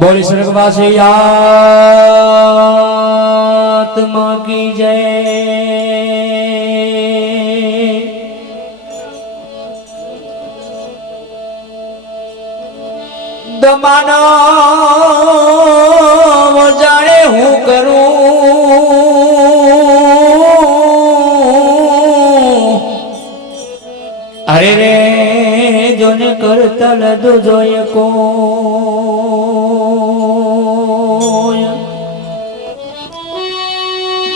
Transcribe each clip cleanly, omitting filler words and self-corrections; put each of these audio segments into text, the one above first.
बोली स्वर्गवासी आत्मा की जय। दमानो जाने हूँ करूं अरे रे जोने करता लदो जोए को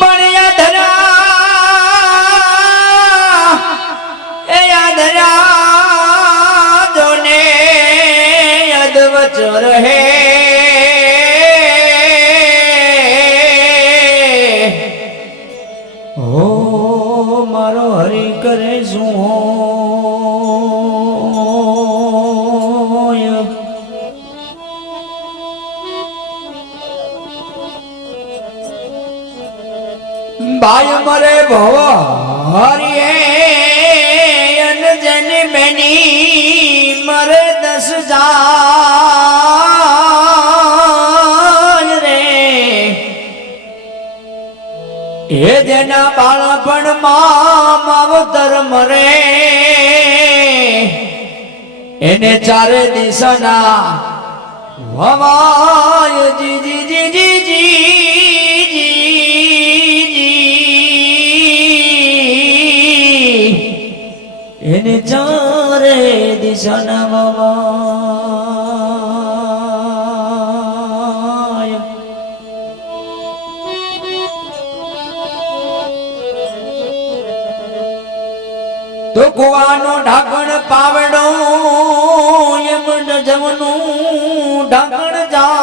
बढ़िया धरा धरा जोने अदवच रहे हो मारो हरि करे शू भाई मरे भवा हरिये जन मैनी मरे 10 हजार रे ये जना बाळपण मावतर मरे एने चारे दिशना हवाय जी जी जी जी जी એને ચારે દિશાના વવાય તો કુવાનો ઢાંકણ પાવડો એમ જમનું ઢાંકણ જાર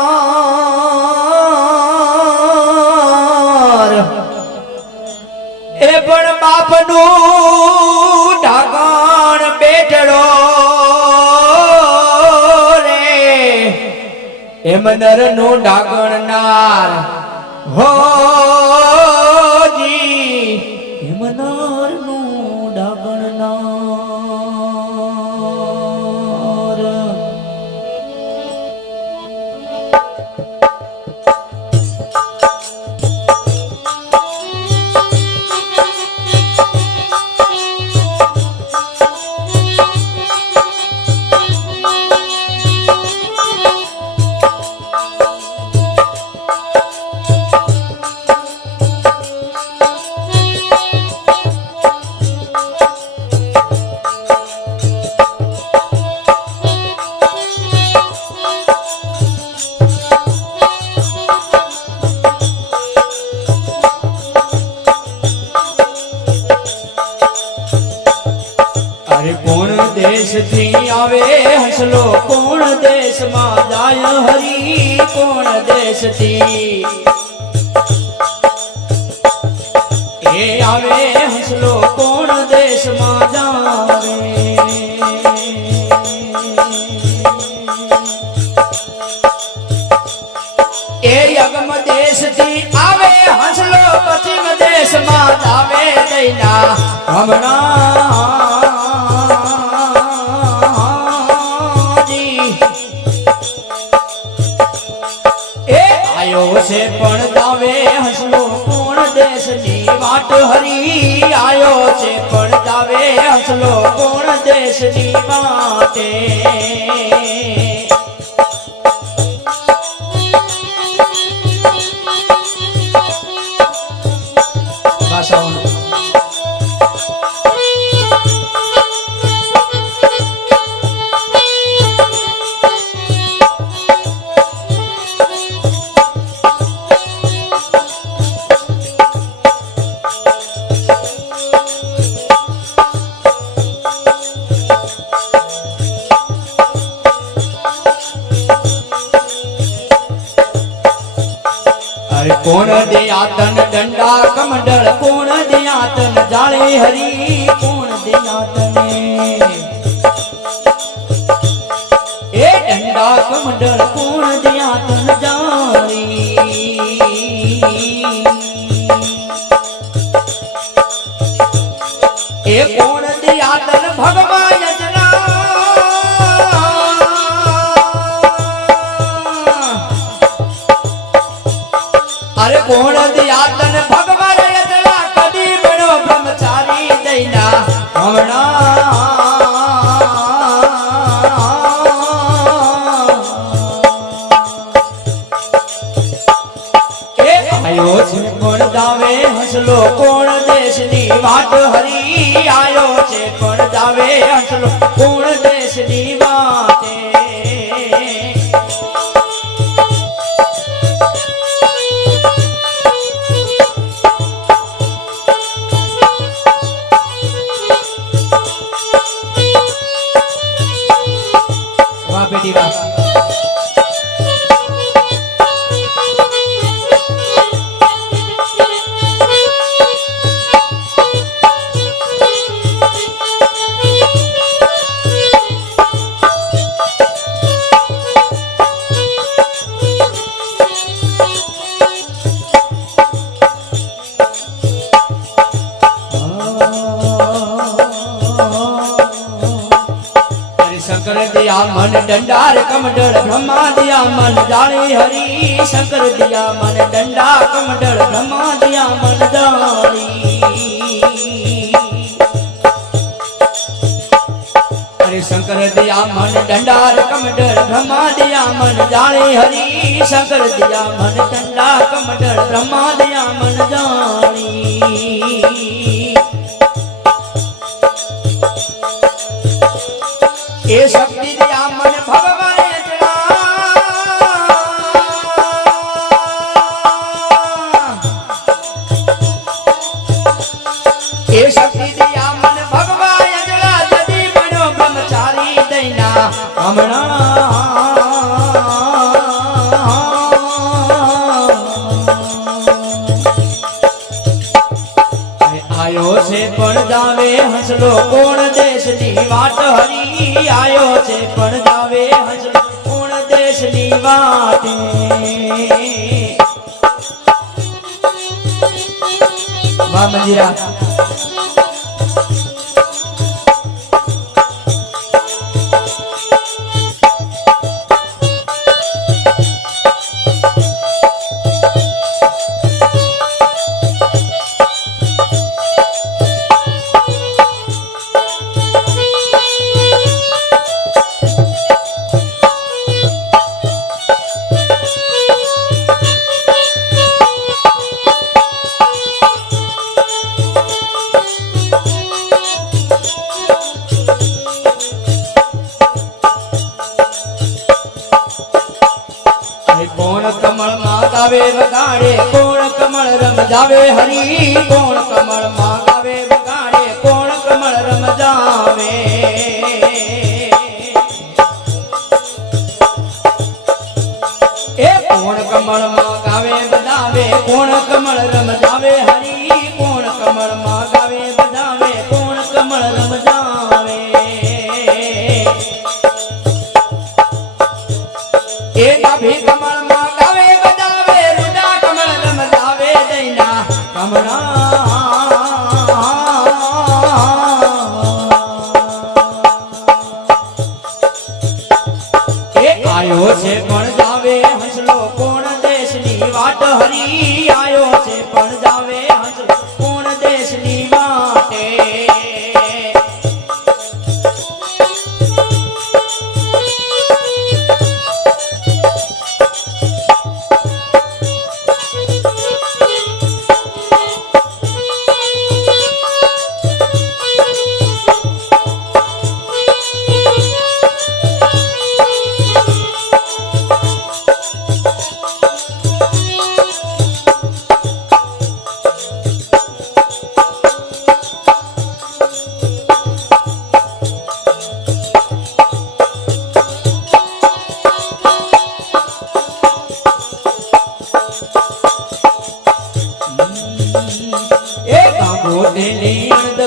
એ પણ બાપનું ઢાંકણ બેઠડો રે એમ નરનું ઢાંકણ નાર હો જી એમ નરનું ઢાંકણ નાર देश थी आवे हंसलो कोण देश मा जाय हरी कोण देश थी ए आवे हंसलो कोण देश मा जावे ए यगम देश थी आवे हंसलो पश्चिम देश मा जावे दैना हमना से पण जावे हंसलो कोण देश नी वाट हरी आयो से पण जावे हंसलो कोण देश नी वाटे कोण दियातन डंडा कमंडल कोण दियातन जाले हरी कोण दियातन ए डंडा कमंडल कोण दियातन जाली ए कोण दियातन भगवान जना તન ભગવાન યતલા કદી બનો બ્રહ્મચારી દઈના આયો છે પણ જાવે હસલો કોણ દેશની વાટ હરી આયો છે પણ જાવે હસલો કોણ દેશની વાટે વાહ બેટી વાહ शंकर दिया मन डंडार कमंडल ब्रह्मा दिया मन जाने हरि शंकर दिया मन डंडा कमंडल ब्रह्मा दिया मन जानी अरे शंकर दिया मन डंडार कमंडल ब्रह्मा दिया मन जाने हरि शंकर दिया मन डंडा कमंडल ब्रह्मा दिया मन जानी ए शक्ति दिया मन भगवान यतला ए शक्ति दिया मन भगवान यतला जदी बनो ब्रह्मचारी दैना हमणा आयो छे पण जावे हंसलो कोण देशनी वाट हरी आयो छे पण जावे हंसलो कोण देशनी वाटे वाह मंजीरा कोण कमल मां गावे वगाड़े कोण कमल रम जावे हरी कोण कमल मां गावे वगाड़े कोण कमल रम जावे ए कोण कमल मां गावे बजावे कोण कमल रम जावे हरी कोण कमल मां गावे बजावे कोण कमल रम जावे ए नाभि कमल मां गावे बजावे रुदा कमल रम जावे दैना कमला ए आयो छे पण जावे हंसलो कोण देशनी वाट हरी आयो छे पण जावे हंसलो कोण देशनी वाटे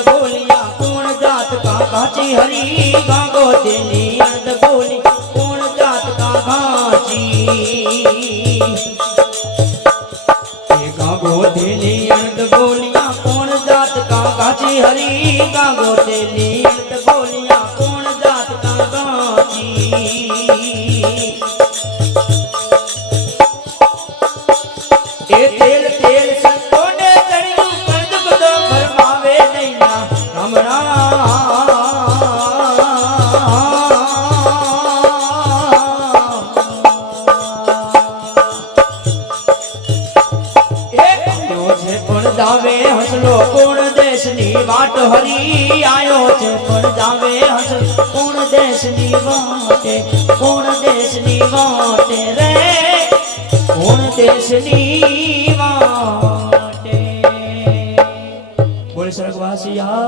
बोलिया कौन जात का घाची हरी गांगो तेली अर्ध बोली कौन जात का घाची गांगो तेली अर्ध बोलिया कौन जात का घाची हरी गांगो तेली अर्ध बोलिया कौन जात का घाची ए तेल तेल જાવે હસલો કોણ દેશની વાટ હરી આયો છે પણ જાવે હસલો કોણ દેશની વાટે કોણ દેશની વાટે રે કોણ દેશની વાટે બોલે સ્વર્ગવાસી